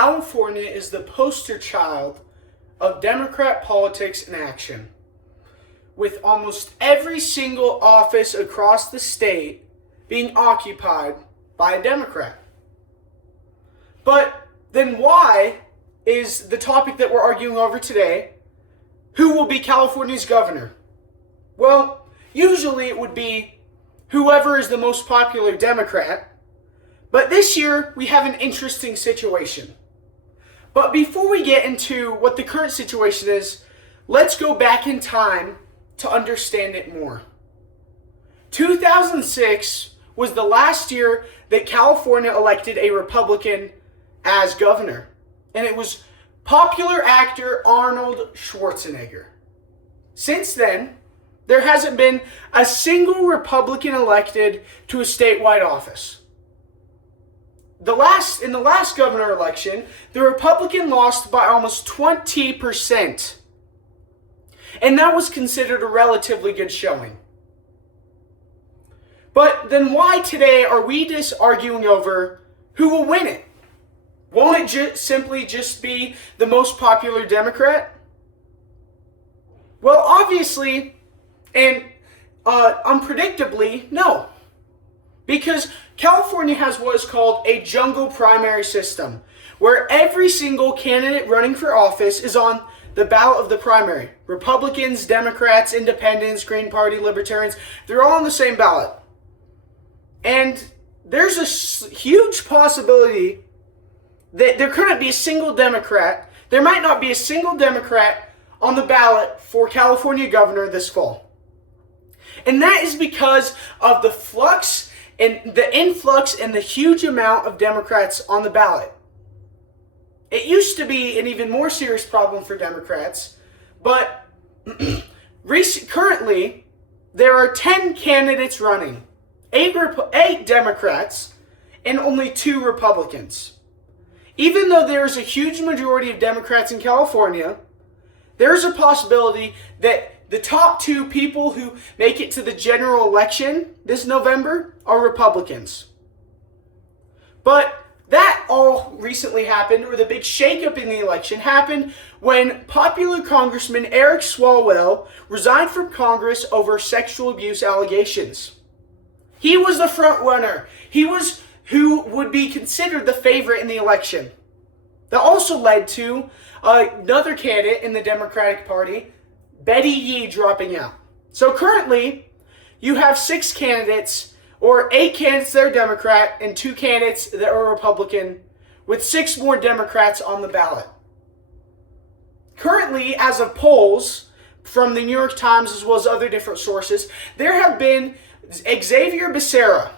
California is the poster child of Democrat politics in action, with almost every single office across the state being occupied by a Democrat. But then why is the topic that we're arguing over today, who will be California's governor? Well, usually it would be whoever is the most popular Democrat, but this year we have an interesting situation. But before we get into what the current situation is, let's go back in time to understand it more. 2006 was the last year that California elected a Republican as governor, and it was popular actor Arnold Schwarzenegger. Since then, there hasn't been a single Republican elected to a statewide office. In the last governor election, the Republican lost by almost 20%. And that was considered a relatively good showing. But then why today are we just arguing over who will win it? Won't it simply just be the most popular Democrat? Well, obviously, and unpredictably, no. Because California has what is called a jungle primary system, where every single candidate running for office is on the ballot of the primary. Republicans, Democrats, Independents, Green Party, Libertarians, they're all on the same ballot. And there's a huge possibility that there couldn't be a single Democrat, there might not be a single Democrat on the ballot for California governor this fall. And that is because of the influx and the huge amount of Democrats on the ballot. It used to be an even more serious problem for Democrats, but currently there are 10 candidates running, 8 Democrats and only 2 Republicans. Even though there is a huge majority of Democrats in California, there's a possibility that the top 2 people who make it to the general election this November are Republicans. But that all recently happened, or the big shakeup in the election happened when popular Congressman Eric Swalwell resigned from Congress over sexual abuse allegations. He was the front runner. He was who would be considered the favorite in the election. That also led to another candidate in the Democratic Party, Betty Yee, dropping out. So currently, you have 6 candidates, or 8 candidates that are Democrat and 2 candidates that are Republican, with 6 more Democrats on the ballot. Currently, as of polls from the New York Times as well as other different sources, there have been Xavier Becerra.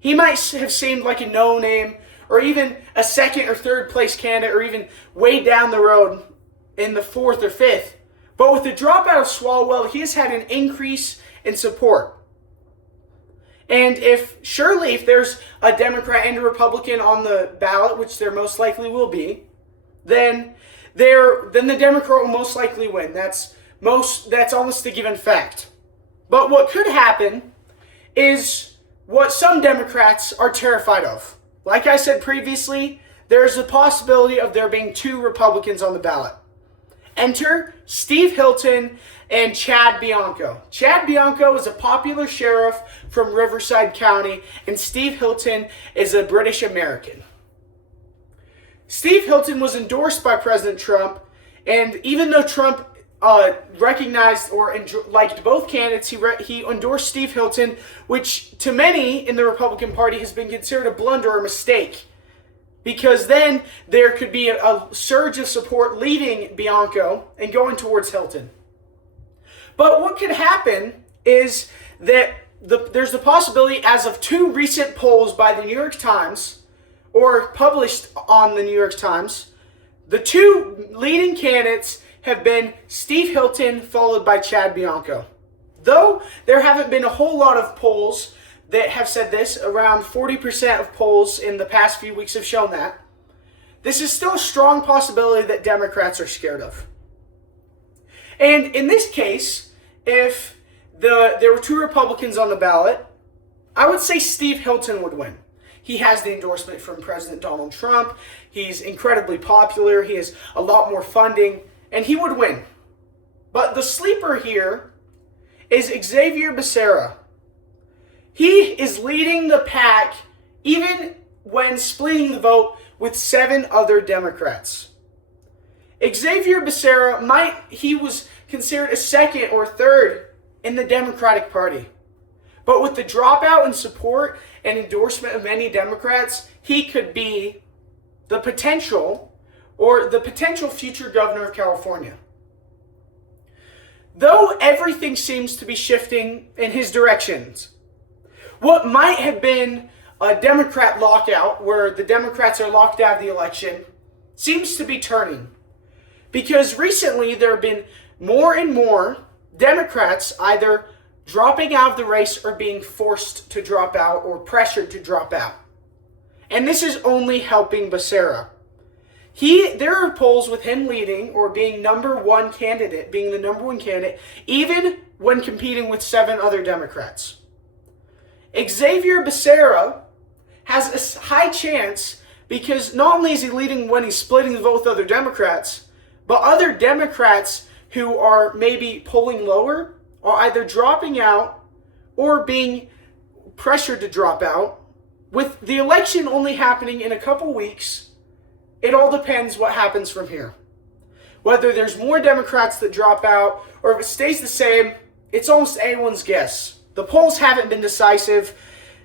He might have seemed like a no-name, or even a 2nd or 3rd place candidate, or even way down the road in the 4th or 5th. But with the dropout of Swalwell, he has had an increase in support. And if there's a Democrat and a Republican on the ballot, which there most likely will be, then the Democrat will most likely win. That's almost a given fact. But what could happen is what some Democrats are terrified of. Like I said previously, there's a possibility of there being 2 Republicans on the ballot. Enter Steve Hilton and Chad Bianco. Chad Bianco is a popular sheriff from Riverside County, and Steve Hilton is a British American. Steve Hilton was endorsed by President Trump, and even though Trump recognized or liked both candidates, he endorsed Steve Hilton, which to many in the Republican Party has been considered a blunder or mistake. Because then there could be a surge of support leaving Bianco and going towards Hilton. But what could happen is that there's the possibility, as of 2 recent polls by the New York Times, or published on the New York Times, the 2 leading candidates have been Steve Hilton followed by Chad Bianco. Though there haven't been a whole lot of polls that have said this, around 40% of polls in the past few weeks have shown that, this is still a strong possibility that Democrats are scared of. And in this case, if there were 2 Republicans on the ballot, I would say Steve Hilton would win. he has the endorsement from President Donald Trump. He's incredibly popular. He has a lot more funding, and he would win. But the sleeper here is Xavier Becerra. He is leading the pack even when splitting the vote with 7 other Democrats. Xavier Becerra he was considered a second or third in the Democratic Party. But with the dropout in support and endorsement of many Democrats, he could be the potential future governor of California. Though everything seems to be shifting in his directions, what might have been a Democrat lockout, where the Democrats are locked out of the election, seems to be turning. Because recently there have been more and more Democrats either dropping out of the race or being forced to drop out or pressured to drop out. And this is only helping Becerra. There are polls with him leading or being the number one candidate, even when competing with 7 other Democrats. Xavier Becerra has a high chance because not only is he leading when he's splitting the vote with other Democrats, but other Democrats who are maybe polling lower are either dropping out or being pressured to drop out. With the election only happening in a couple weeks, it all depends what happens from here. Whether there's more Democrats that drop out or if it stays the same, it's almost anyone's guess. The polls haven't been decisive,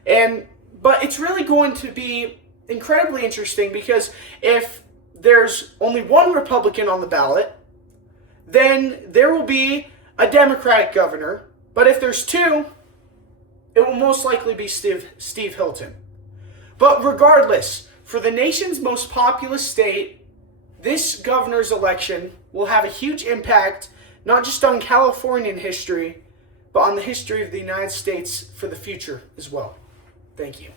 but it's really going to be incredibly interesting because if there's only one Republican on the ballot, then there will be a Democratic governor. But if there's 2, it will most likely be Steve Hilton. But regardless, for the nation's most populous state, this governor's election will have a huge impact, not just on Californian history, but on the history of the United States for the future as well. Thank you.